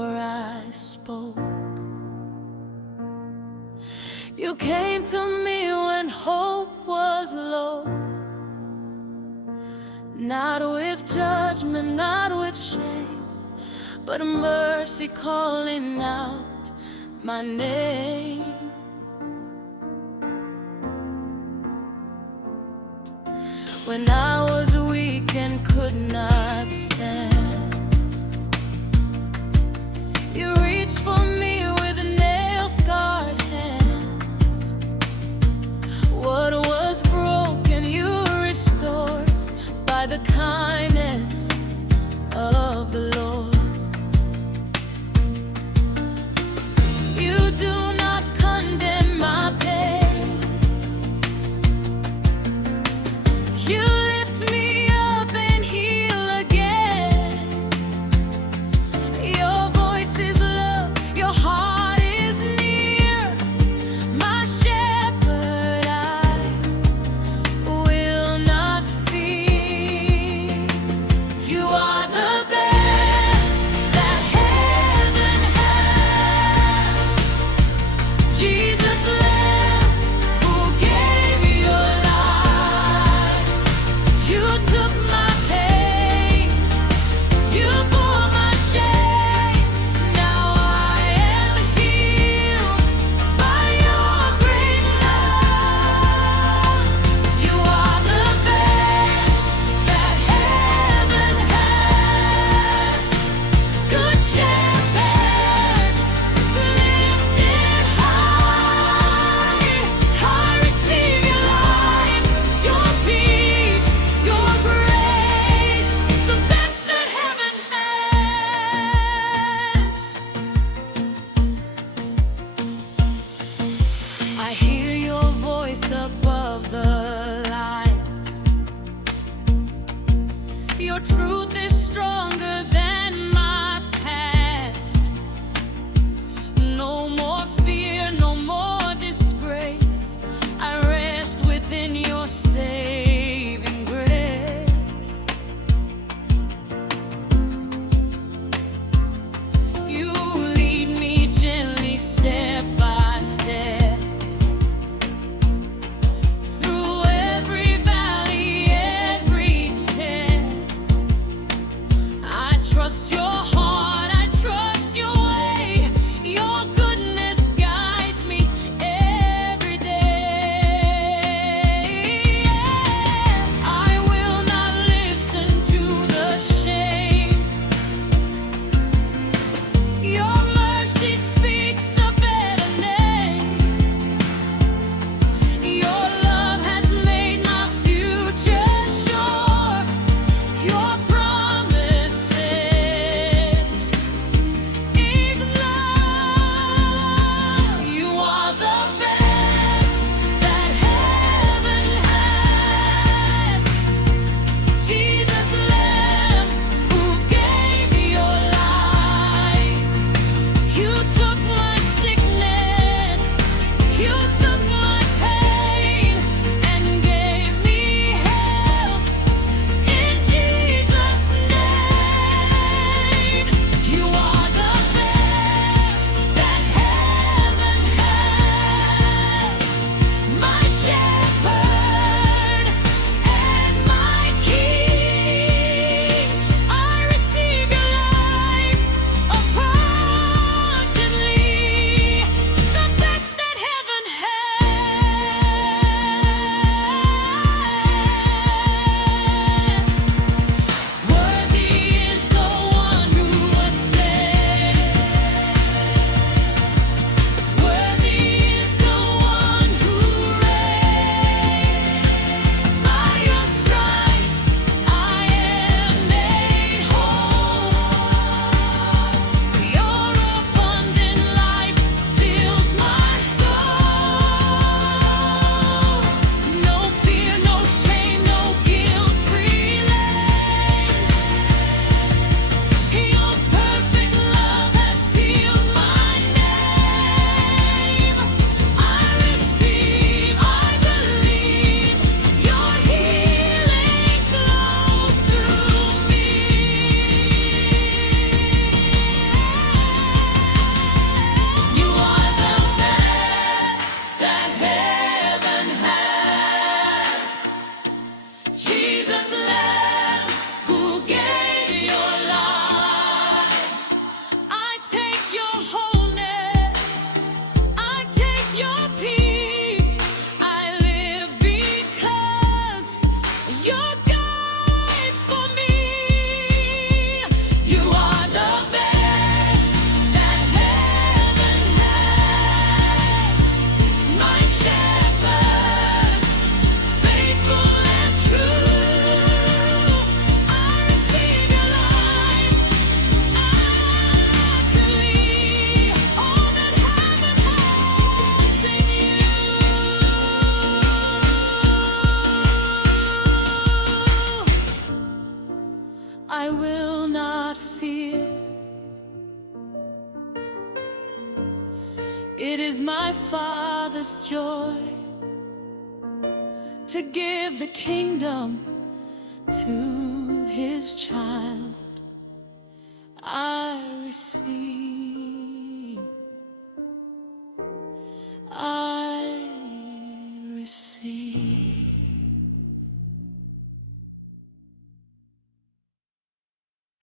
before I spoke. You came to me when hope was low, not with judgment, not with shame, but mercy calling out my name. When I was weak and could not stand, you reached for me with nail-scarred hands. What was broken, you restored by the kindness of the Lord. You do not condemn my pain. You lift me up and heal I will not fear. It is my Father's joy to give the kingdom to His child. I receive.